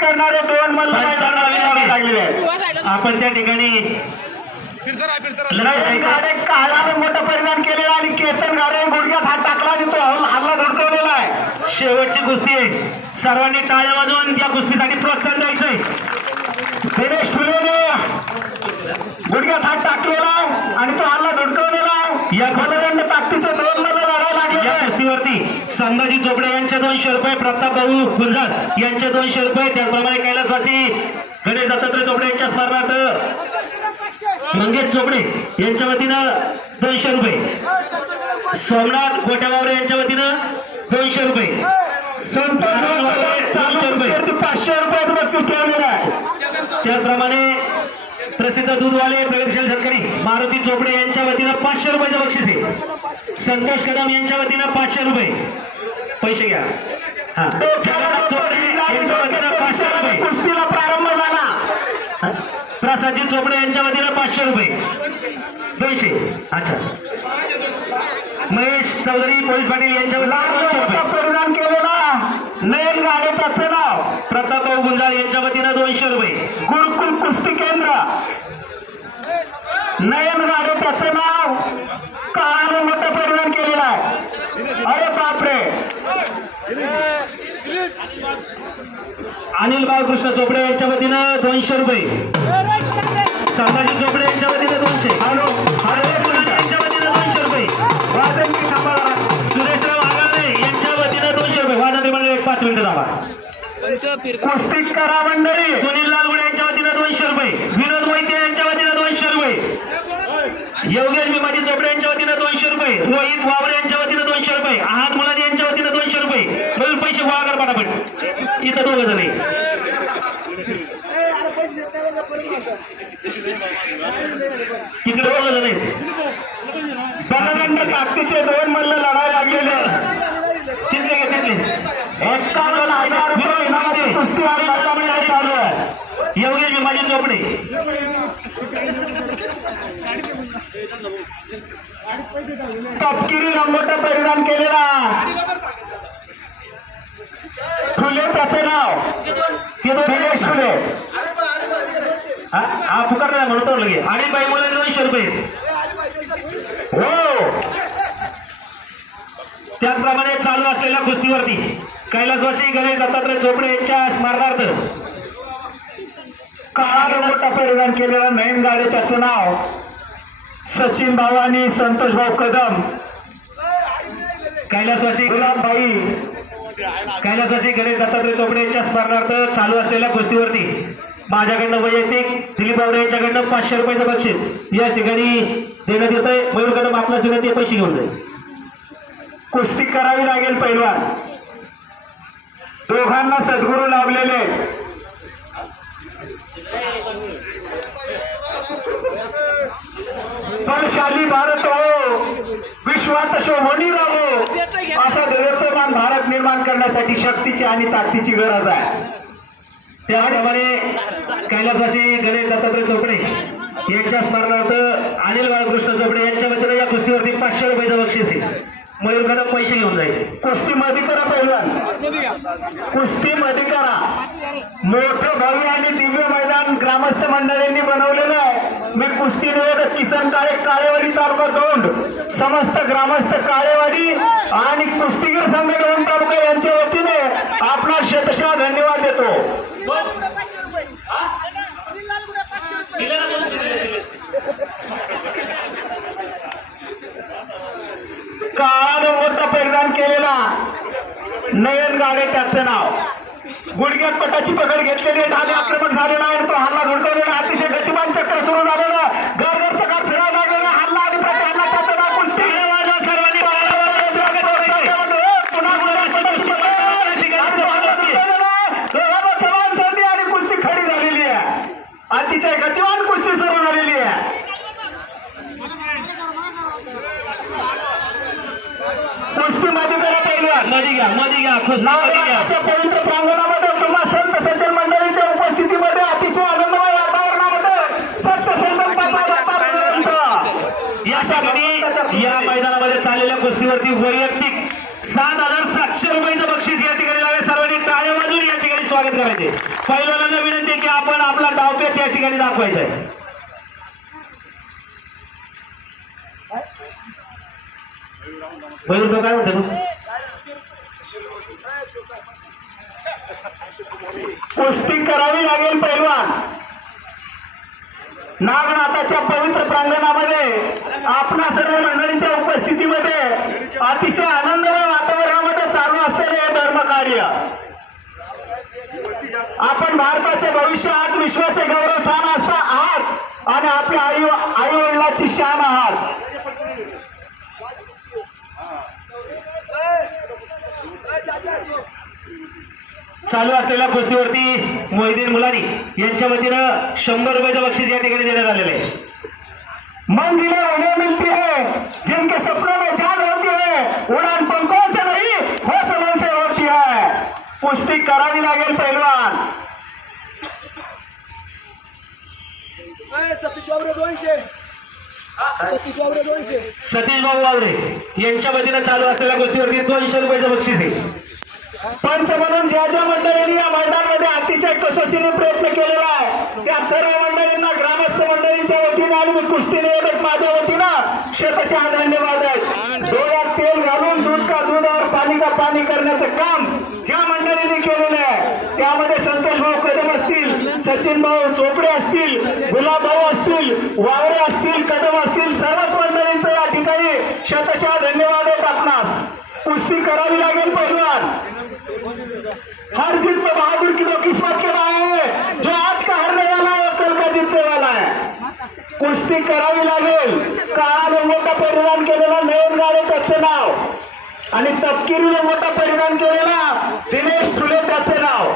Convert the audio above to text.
करणारे दोन मल्ल लागलेले आहेत। आपण त्या ठिकाणी काळाने मोठा परिणाम केलेला आणि केतन गाडे गुडघ्यात हात टाकला आणि तो हल्ला धडकवलेला आहे। शेवटची कुस्ती आहे, सर्वांनी टाळ्या वाजवून त्या कुस्तीसाठी प्रोत्साहन द्यायचंय। दिनेश ठुलेने गुडघ्यात हात टाकलेला आणि तो हल्ला धडकवलेला। या बलदंड ताकदीचे दोन मल्ल लढायला लागले। या कुस्तीवरती संभाजी चोपडे यांचे 200 रुपये, प्रताप भाऊ गुंजाळ यांचे 200 रुपये, त्याचप्रमाणे कैलासवासी गणेश दत्तात्रय चोपडे यांच्या स्मरणार्थ मंगेश चोपडे यांच्या वतीनं 200 रुपये, सोमनाथ गोट्यावावरे यांच्या वतीनं 200 रुपये, संतोष 400 रुपये, 500 रुपयाचं बक्षीस ठेवलेलं आहे। त्याचप्रमाणे प्रसिद्ध दूधवाले प्रगतशील शेतकरी मारुती चोपडे यांच्या वतीनं 500 रुपयाचं बक्षीस आहे। संतोष कदम यांच्या वतीनं 500 रुपये, पैसे घ्या। हा, चोपडे यांच्या वतीनं 500 रुपये, कुस्तीला प्रारंभ झाला। प्रसादजी चोपडे यांच्या वतीनं 500 रुपये, 200। अच्छा, महेश चौधरी पोलीस पाटील यांच्या वतीनं परिणाम केलेला नयन गाडे त्याचं नाव, प्रताप भाऊ गुंजाळ यांच्या वतीनं 200 रुपये, गुरुकुल कुस्ती केंद्र नयन गाडे त्याचं नाव, काळाने मोठा परिणाम केलेला आहे। अरे बापरे, अनिल बाळकृष्ण चोपडे यांच्या वतीनं 200 रुपये, संभाजी चोपडे यांच्या वतीनं 200, यांच्या वतीनं 200 रुपये, सुरेशराव आगारे यांच्या वतीनं 200 रुपये। वाजंत्री मंडळी 5 मिनिटं थांबा। कुस्ती करा मंडळी, सुनील लालगुडे यांच्या वतीनं 200 रुपये, विनोद मोहिते यांच्या वतीनं 200 रुपये, योगेश भीमाजी चोपडे यांच्या वतीनं 200 रुपये, रोहित वावरे यांच्या वतीनं 200 रुपये, आहात मुलानी यांच्या वतीनं 200 रुपये। म्हणून पैसे गोळा कर पटापट, इथं 2 जण आहे। इकडे 2 जण आहेत। बलदंड ताकदीचे 2 मल्ल लढायला लागलेले, तिथले घे तिथले 51,000 रुपये कुस्ती चालू आहे। योगेश भीमाजी चोपडे तपकिरीला मोठा परिणाम केलेला ठुले त्याचे नाव दिनेश ठुले, हा फुकार नाही म्हणतो लगे। आणि बाई मुलांनी 200 रुपये, हो। त्याचप्रमाणे चालू असलेल्या कुस्तीवरती कैलासवासी गणेश दत्तात्रय चोपडे यांच्या स्मरणार्थ काळाने मोठा परिणाम केलेला नयन गाडे त्याचं नाव, सचिन भाऊ आणि संतोष भाऊ कदम, कैलासवासी गुलाबभाई, कैलासवासी गणेश दत्तात्रय चोपडे यांच्या स्मरणार्थ चालू असलेल्या कुस्तीवरती माझ्याकडनं वैयक्तिक दिलीप बावडे यांच्याकडनं 500 रुपयाचं बक्षीस या ठिकाणी देण्यात येत आहे। मयूर कदम आपल्या सोबत ते पैसे घेऊन जाईल। कुस्ती करावी लागेल पैलवान, दोघांना सद्गुरू लाभलेले। बलशाली भारत हो, विश्वात शोभनी राहो, असा देवत्वमान भारत निर्माण करण्यासाठी शक्तीची आणि ताकदीची गरज आहे। त्याप्रमाणे कैलासवासी गणेश दत्तात्रय चोपडे यांच्या स्मरणार्थ अनिल बाळकृष्ण चोपडे यांच्या वतीनं या कुस्तीवरती 500 रुपयाचं बक्षीस आहे। मयूर कदम पैसे घेऊन जायचे। कुस्ती मध्ये करा पैलवान, कुस्ती मध्ये करा। मोठं भव्य आणि दिव्य मैदान ग्रामस्थ मंडळींनी बनवलेलं आहे। मी कुस्ती निवेदक किसन काळे, काळेवाडी तालुका दौंड, समस्त ग्रामस्थ काळेवाडी आणि कुस्तीगीर संघ दौंड तालुका यांच्या वतीने आपला शतशः धन्यवाद देतो। काळाने मोठा परिधान केलेला नयन गाडे त्याचं नाव, गुडघ्यात पटाची पकड घेतलेली, ढाले आक्रमक झालेला आहे, तो हल्ला धुडकवलेला, अतिशय गतिमान चक्र सुरू झालेला, गरगर चक्र फिरायला लागलेला हल्ला आणि प्रतिहल्ला त्याचं नाव कुस्ती। सर्वांनी समान संधी आणि कुस्ती खडी झालेली आहे, अतिशय गतिमान कुस्ती सुरू झालेली आहे। कुस्ती मध्ये करा पैलवान, मध्ये घ्या पवित्र प्रांगणामध्ये तुम्हा संत सज्जन मंडळींच्या उपस्थितीमध्ये अतिशय आनंदमय वातावरणामध्ये संत संकल्प या शाखेने या मैदानामध्ये चाललेल्या कुस्तीवरती वैयक्तिक 7,700 रुपयाचं बक्षीस या स्वागत करायचे. पहिल्यांदा विनंती आहे की आपण आपला डावपेच या ठिकाणी दाखवायचा आहे. मयूर तो काय म्हणतो कुस्ती करावी लागेल पैलवान. नागनाथाच्या पवित्र प्रांगणामध्ये आपणा सर्व मंडळींच्या उपस्थितीमध्ये अतिशय आनंदमय वातावरणामध्ये चालू असलेले हे धर्मकार्य. आपण भारताचे भविष्य आहात, विश्वाचे गौरवस्थान असता आहात आणि आपल्या आई वडिलांची शान आहात. चालू असलेल्या कुस्तीवरती मोहिदीन मुलानी यांच्या वतीनं 100 रुपयाचं बक्षीस या ठिकाणी देण्यात आलेलं आहे. मन जिन्हें उन्हें मिलती है, जिनके सपनों में जान होती है, उड़ान पंखों से नहीं हौसलों से होती है. कुस्ती करावी लागेल पैलवान. सतीश भाऊ वावरे यांच्या वतीनं चालू असलेल्या कुस्तीवरती 200 रुपयाचं बक्षीस आहे. पंच म्हणून ज्या ज्या मंडळींनी या मैदानामध्ये अतिशय कसोशीने प्रयत्न केलेला आहे त्या सर्व मंडळींना ग्रामस्थ मंडळींच्या वतीनं आणि मी कुस्ती निवेदक माझ्या वतीनं शतशः धन्यवाद आहे. डोळ्यात तेल घालून दूध का दूध और पाणी का पाणी करण्याचं काम ज्या मंडळींनी केलेलं आहे त्यामध्ये संतोष भाऊ कदम असतील, सचिन भाऊ चोपडे असतील, गुलाब भाऊ असतील, वावरे असतील, कदम असतील, सर्वच मंडळींचं या ठिकाणी शतशः धन्यवाद आहेत. आपणास कुस्ती करावी लागेल पैलवान. हर जीत तो बहादुर की तो किस्मत के बाय है, जो आज का हारने वाला है कल का जीतने वाला है. कुस्ती करावी लागेल. काळा लोंगोटा परिधान केलेला नयन गाडे त्याचं नाव आणि तपकिरीने मोठा परिधान केलेला दिनेश ठुले त्याचे नाव.